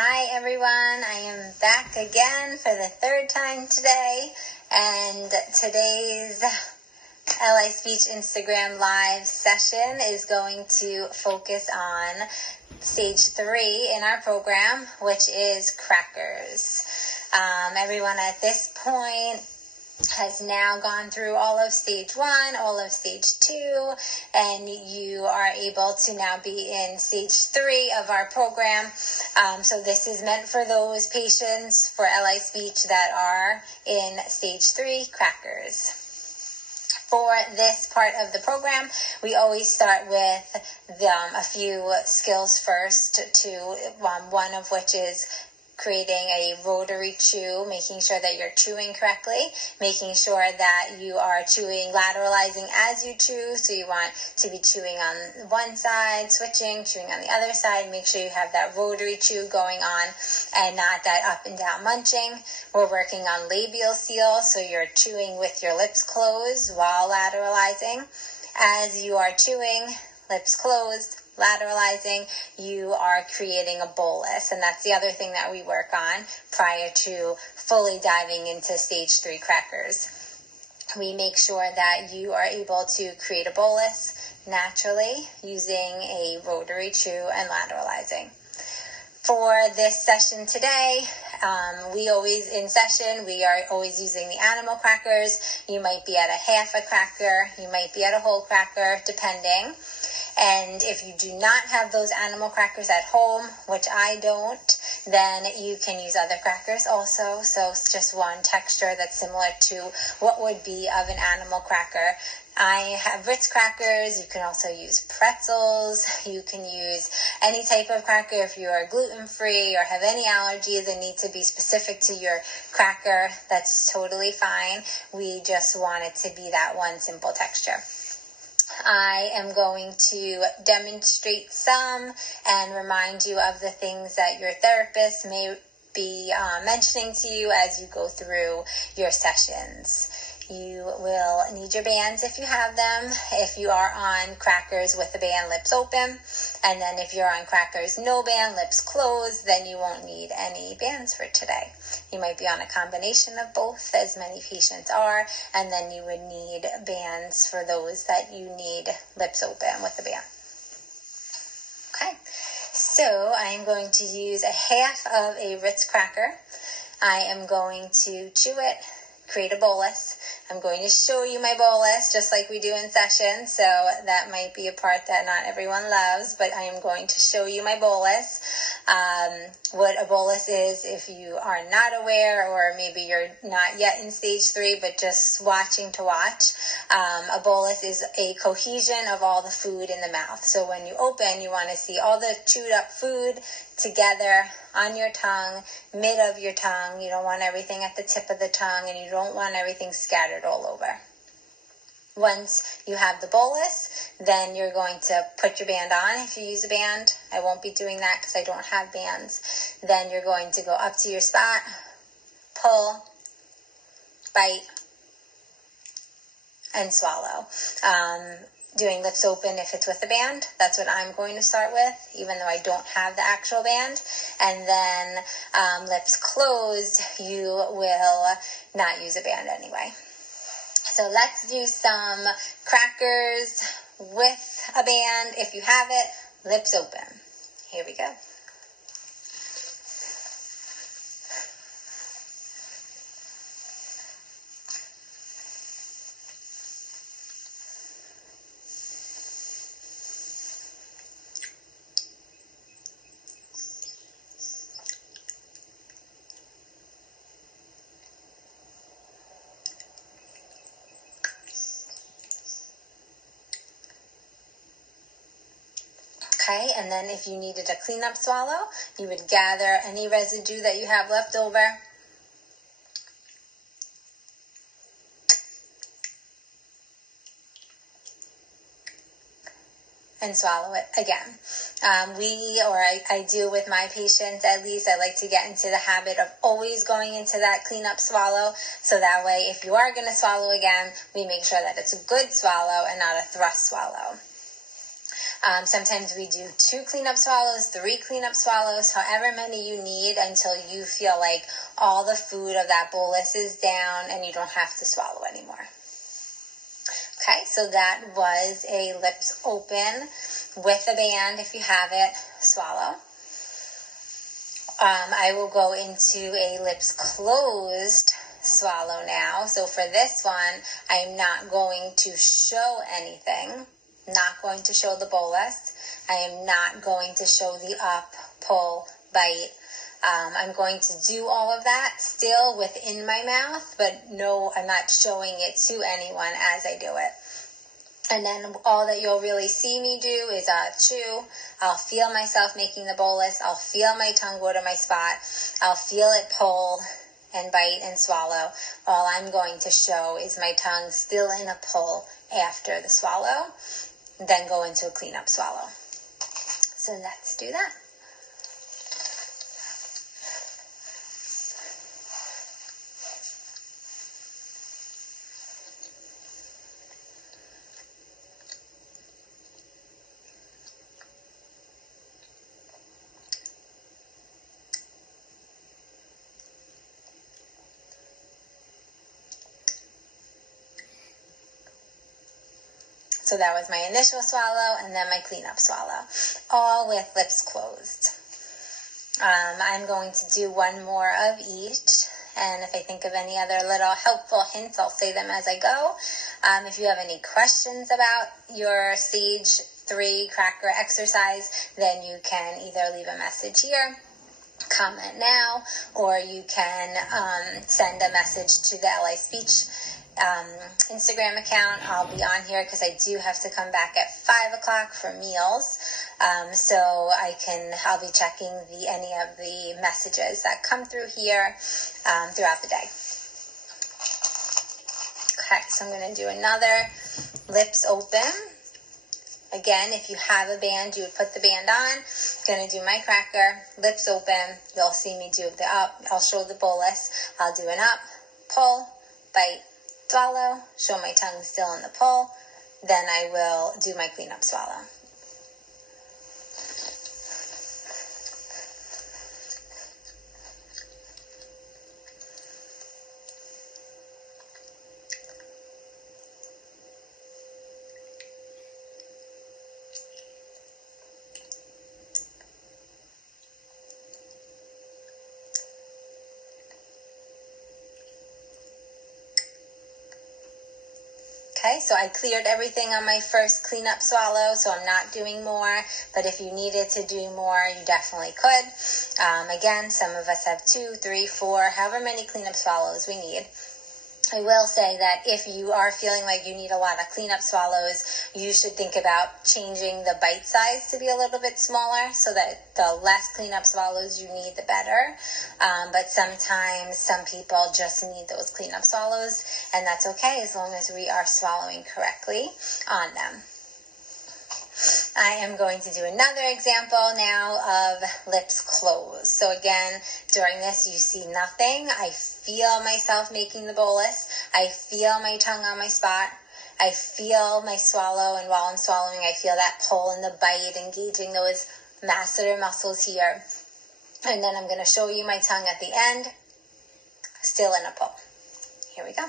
Hi everyone, I am back again for the third time today, and today's LI Speech Instagram live session is going to focus on stage 3 in our program, which is crackers. Everyone at this point has now gone through all of stage 1, all of stage 2, and you are able to now be in stage 3 of our program. So this is meant for those patients for LI speech that are in stage 3, crackers. For this part of the program, we always start with a few skills first, one of which is creating a Rotary Chew, making sure that you're chewing correctly, making sure that you are chewing, lateralizing as you chew. So you want to be chewing on one side, switching, chewing on the other side. Make sure you have that Rotary Chew going on and not that up and down munching. We're working on labial seal, so you're chewing with your lips closed while lateralizing. As you are chewing, lips closed, lateralizing, you are creating a bolus, and that's the other thing that we work on prior to fully diving into stage 3 crackers. We make sure that you are able to create a bolus naturally using a Rotary Chew and lateralizing. For this session today, we are always using the animal crackers. You might be at a half a cracker, you might be at a whole cracker, depending. And if you do not have those animal crackers at home, which I don't, then you can use other crackers also. So it's just one texture that's similar to what would be of an animal cracker. I have Ritz crackers. You can also use pretzels. You can use any type of cracker if you are gluten-free or have any allergies and need to be specific to your cracker. That's totally fine. We just want it to be that one simple texture. I am going to demonstrate some and remind you of the things that your therapist may be mentioning to you as you go through your sessions. You will need your bands if you have them. If you are on crackers with the band, lips open. And then if you're on crackers, no band, lips closed, then you won't need any bands for today. You might be on a combination of both, as many patients are, and then you would need bands for those that you need lips open with the band. Okay, so I am going to use a half of a Ritz cracker. I am going to chew it, create a bolus. I'm going to show you my bolus just like we do in session, so that might be a part that not everyone loves, but I am going to show you my bolus. What a bolus is, if you are not aware, or maybe you're not yet in stage 3 but just watching to watch, a bolus is a cohesion of all the food in the mouth. So when you open, you want to see all the chewed up food together on your tongue, mid of your tongue. You don't want everything at the tip of the tongue, and you don't want everything scattered all over. Once you have the bolus, then you're going to put your band on if you use a band. I won't be doing that because I don't have bands. Then you're going to go up to your spot, pull, bite, and swallow. Doing lips open if it's with a band. That's what I'm going to start with, even though I don't have the actual band. And then lips closed, you will not use a band anyway. So let's do some crackers with a band. If you have it, lips open. Here we go. Okay, and then if you needed a cleanup swallow, you would gather any residue that you have left over. And swallow it again. I do with my patients, at least, I like to get into the habit of always going into that cleanup swallow. So that way, if you are going to swallow again, we make sure that it's a good swallow and not a thrust swallow. Sometimes we do 2 cleanup swallows, 3 cleanup swallows, however many you need until you feel like all the food of that bolus is down and you don't have to swallow anymore. Okay, so that was a lips open with a band, if you have it, swallow. I will go into a lips closed swallow now. So for this one, I'm not going to show anything, not going to show the bolus. I am not going to show the up, pull, bite. I'm going to do all of that still within my mouth, but no, I'm not showing it to anyone as I do it. And then all that you'll really see me do is chew. I'll feel myself making the bolus. I'll feel my tongue go to my spot. I'll feel it pull and bite and swallow. All I'm going to show is my tongue still in a pull after the swallow, then go into a cleanup swallow. So let's do that. So that was my initial swallow and then my cleanup swallow, all with lips closed. I'm going to do one more of each, and if I think of any other little helpful hints, I'll say them as I go. If you have any questions about your stage 3 cracker exercise, then you can either leave a message here, comment now, or you can send a message to the LI Speech Instagram account. I'll be on here because I do have to come back at 5 o'clock for meals. So I'll be checking any of the messages that come through here throughout the day. Okay, so I'm going to do another lips open. Again, if you have a band, you would put the band on. I'm going to do my cracker, lips open. You'll see me do the up. I'll show the bolus. I'll do an up, pull, bite, swallow, show my tongue still in the pull, then I will do my cleanup swallow. Okay, so I cleared everything on my first cleanup swallow, so I'm not doing more, but if you needed to do more, you definitely could. Again, some of us have 2, 3, 4, however many cleanup swallows we need. I will say that if you are feeling like you need a lot of cleanup swallows, you should think about changing the bite size to be a little bit smaller so that the less cleanup swallows you need, the better. But sometimes some people just need those cleanup swallows, and that's okay as long as we are swallowing correctly on them. I am going to do another example now of lips closed. So again, during this, you see nothing. I feel myself making the bolus. I feel my tongue on my spot. I feel my swallow, and while I'm swallowing, I feel that pull and the bite, engaging those masseter muscles here. And then I'm going to show you my tongue at the end, still in a pull. Here we go.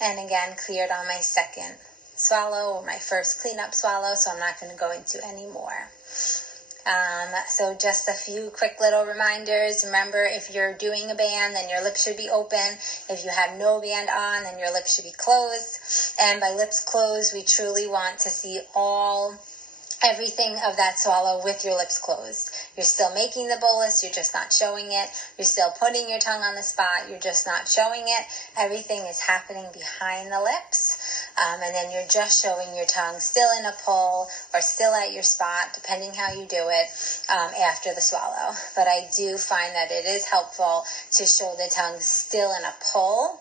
And again, cleared on my second swallow or my first cleanup swallow, so I'm not going to go into any more. So just a few quick little reminders. Remember, if you're doing a band, then your lips should be open. If you have no band on, then your lips should be closed. And by lips closed, we truly want to see everything of that swallow with your lips closed. You're still making the bolus, you're just not showing it. You're still putting your tongue on the spot, you're just not showing it. Everything is happening behind the lips. and then you're just showing your tongue still in a pull or still at your spot, depending how you do it, after the swallow. But I do find that it is helpful to show the tongue still in a pull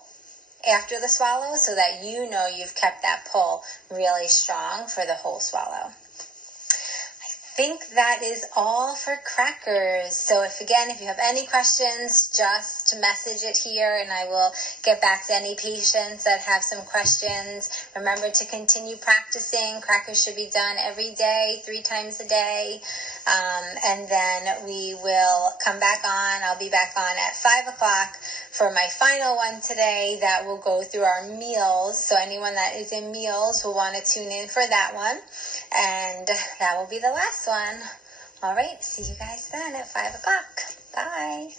after the swallow so that you know you've kept that pull really strong for the whole swallow. I think that is all for crackers. So if you have any questions, just message it here and I will get back to any patients that have some questions. Remember to continue practicing. Crackers should be done every day, 3 times a day. And then we will come back on. I'll be back on at 5 o'clock for my final one today that will go through our meals. So anyone that is in meals will want to tune in for that one. And that will be the last one. All right, see you guys then at 5 o'clock. Bye.